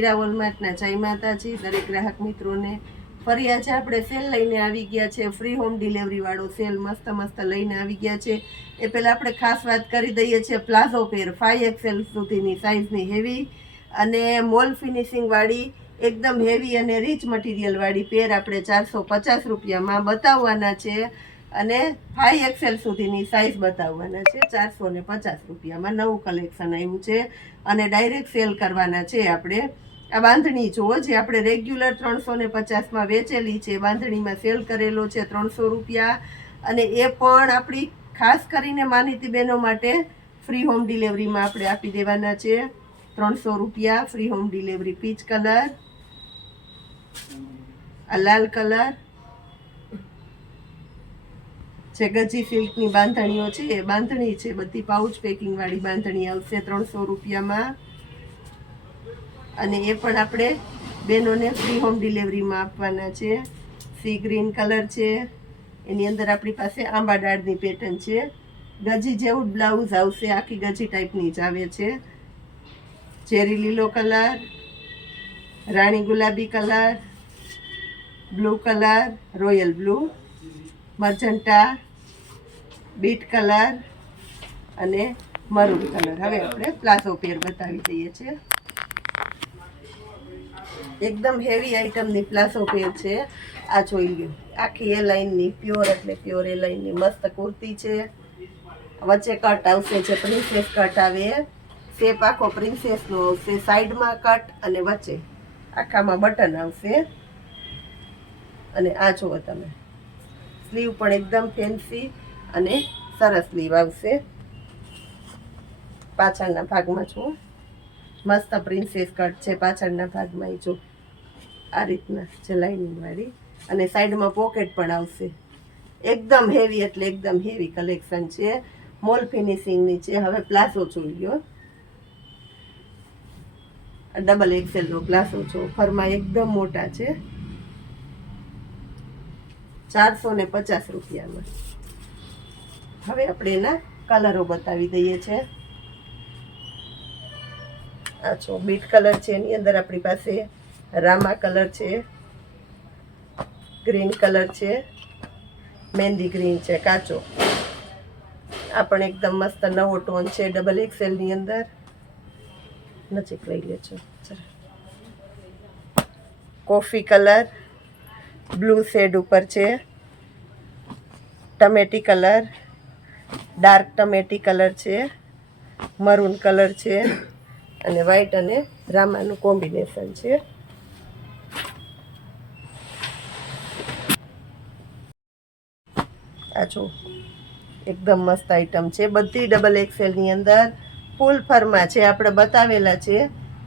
મીરા વોલમાર્ટના જય માતાજી દરેક ગ્રાહક મિત્રોને. ફરી આજે આપણે સેલ લઈને આવી ગયા છે, ફ્રી હોમ ડિલિવરી વાળો સેલ મસ્ત મસ્ત લઈને આવી ગયા છે. એ પહેલાં આપણે ખાસ વાત કરી દઈએ છીએ પ્લાઝો પેર 5XL સુધીની સાઇઝની હેવી અને મોલ ફિનિશિંગવાળી એકદમ હેવી અને રીચ મટીરિયલવાળી પેર આપણે 450 રૂપિયામાં બતાવવાના છે અને 5XL સુધીની સાઇઝ બતાવવાના છે 450 રૂપિયામાં. નવું કલેક્શન આવ્યું છે અને ડાયરેક્ટ સેલ કરવાના છે આપણે. આ બાંધણી જુઓ, જે આપણે રેગ્યુલર 350માં વેચેલી છે, બાંધણીમાં સેલ કરેલો છે 300 રૂપિયા અને એ પણ આપણી ખાસ કરીને માનીતી બહેનો માટે ફ્રી હોમ ડિલિવરીમાં આપણે આપી દેવાના છે 300 રૂપિયા free home delivery. Peach colour, આ લાલ કલર છે, ગજી સિલ્કની બાંધણીઓ છે, એ બાંધણી છે બધી પાઉચ પેકિંગવાળી બાંધણી આવશે 300 રૂપિયામાં અને એ પણ આપણે બહેનોને ફ્રી હોમ ડિલિવરીમાં આપવાના છે. સી ગ્રીન કલર છે, એની અંદર આપણી પાસે આંબા ડાળની પેટર્ન છે, ગજી જેવું જ બ્લાઉઝ આવશે, આખી ગજી ટાઈપની જ આવે છે. ચેરી લીલો કલર, રાણી ગુલાબી colour, blue colour, royal blue, magenta, bit colour અને મરૂન કલર. હવે આપણે પ્લાઝો પેર બતાવી દઈએ છીએ. એકદમ હેવી આઇટમની પ્લાઝો પેર છે. આ જોઈ લ્યો, આખી એ લાઇનની પ્યોર એટલે પ્યોર એ લાઇનની મસ્ત કુર્તી છે. વચ્ચે કટ આવશે, જે પ્રિન્સેસ કટ આવે, શેપ આખો પ્રિન્સેસનો આવશે, સાઈડમાં કટ અને વચ્ચે આખામાં બટન આવશે. અને આ જુઓ તમે, સ્લીવ પણ એકદમ ફેન્સી અને સરસ સ્લીવ આવશે. પાછળના ભાગમાં જો મસ્ત પ્રિન્સેસ કટ છે, પાછળના ભાગમાં જો આ રીતના છે લાઇનિંગવાળી અને સાઈડમાં પોકેટ પણ આવશે. એકદમ હેવી એટલે એકદમ હેવી કલેક્શન છે, મોલ ફિનિશિંગની છે. હવે પ્લાઝો જોઈ લો, ડબલ એક્સેલનો પ્લાઝો છો, ફરમાં એકદમ મોટા છે 450 રૂપિયામાં. હવે આપણે એના કલરો બતાવી દઈએ છીએ. આ છો બીટ કલર છે, એની અંદર આપણી પાસે રામા કલર છે, ગ્રીન કલર છે, મહેંદી ગ્રીન છે કાચો. આ પણ એકદમ મસ્ત નવો ટોન છે, ડબલ એક્સેલની અંદર. નજીક લઈ લેજો. કોફી કલર, બ્લુ શેડ ઉપર છે, ટમેટી કલર, ડાર્ક ટમેટી કલર છે, મરૂન કલર છે અને વ્હાઈટ અને રામાનું કોમ્બિનેશન છે. આ જો એકદમ મસ્ત આઈટમ છે, બધી ડબલ એક્સેલની અંદર ફૂલ ફરમાં છે. આપણે બતાવેલા છે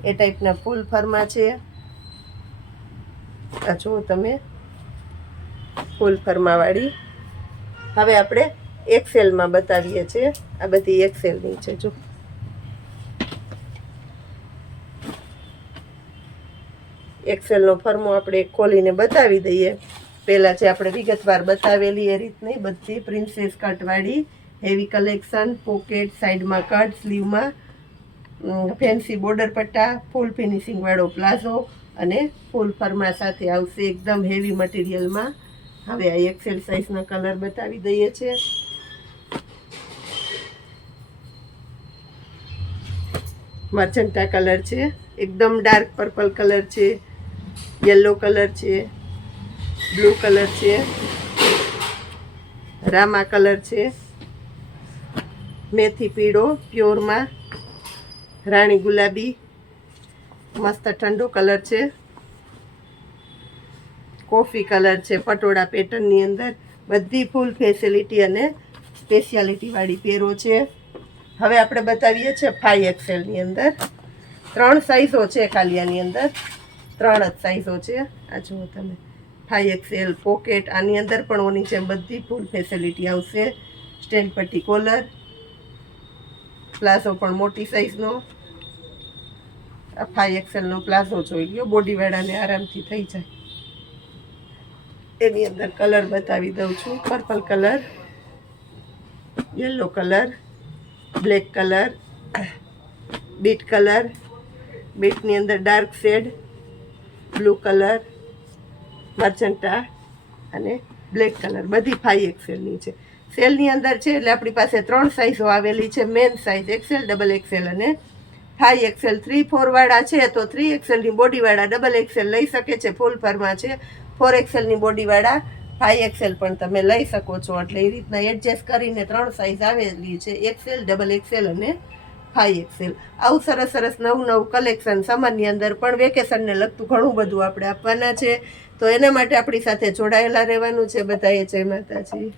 એ ટાઈપના ફૂલ ફરમાં છે. આ જુઓ તમે, ફૂલ ફરમાવાળી. હવે આપણે એક્સેલમાં બતાવીએ છીએ. આ બધી એક્સેલની છે. જો એક્સેલનો ફરમો આપણે ખોલીને બતાવી દઈએ. પહેલાં જે આપણે વિગતવાર બતાવેલી એ રીતની બધી પ્રિન્સેસ કટવાળી હેવી કલેક્શન, પોકેટ, સાઈડમાં કટ, સ્લીવમાં ફેન્સી બોર્ડર પટ્ટા, ફૂલ ફિનિશિંગવાળો પ્લાઝો અને ફૂલ ફરમા સાથે આવશે એકદમ હેવી મટીરિયલમાં. હવે આ એક્સેલ સાઇઝના કલર બતાવી દઈએ છીએ. મર્જન્ટા કલર છે, એકદમ ડાર્ક પર્પલ કલર છે, યલો કલર છે, બ્લુ કલર છે, રામા કલર છે, મેથી પીળો પ્યોરમાં, રાણી ગુલાબી મસ્ત ઠંડો કલર છે, કોફી કલર છે, પટોળા પેટર્નની અંદર. બધી ફૂલ ફેસિલિટી અને સ્પેશિયાલિટીવાળી પેરો છે. હવે આપણે બતાવીએ છીએ 5XLની અંદર. 3 સાઇઝો છે ખાલી આની અંદર, 3 જ સાઇઝો છે. આ જુઓ તમે, 5XL પોકેટ. આની અંદર પણ ઓની જેમ બધી ફૂલ ફેસિલિટી આવશે. સ્ટેન્ડ પટ્ટી કોલર, પ્લાઝો પણ મોટી સાઇઝનો. આ 5XLનો પ્લાઝો જોઈ લ્યો, બોડીવાળાને આરામથી થઈ જાય. એની અંદર કલર બતાવી દઉં છું. Purple colour, yellow colour, black colour, bit colour, બીટની અંદર ડાર્ક શેડ, બ્લુ કલર, મર્ચન્ટા અને બ્લેક કલર, બધી 5XL છે. સેલની અંદર છે એટલે આપણી પાસે 3 સાઇઝો આવેલી છે. મેન સાઇઝ XL, XXL અને 5XL. 3-4 વાળા છે તો 3XL ની બોડીવાળા XXL લઈ શકે છે. ફૂલ ફરમાં છે 4XL ની બોડીવાળા 5XL પણ તમે લઈ શકો છો. એટલે એ રીતના એડજસ્ટ કરીને 3 સાઇઝ આવેલી છે, XL, XXL અને 5XL. આવું સરસ સરસ નવું કલેક્શન સમરની અંદર પણ વેકેશનને લગતું ઘણું બધું આપણે આપવાના છે. તો એના માટે આપણી સાથે જોડાયેલા રહેવાનું છે બધાએ. જય માતાજી.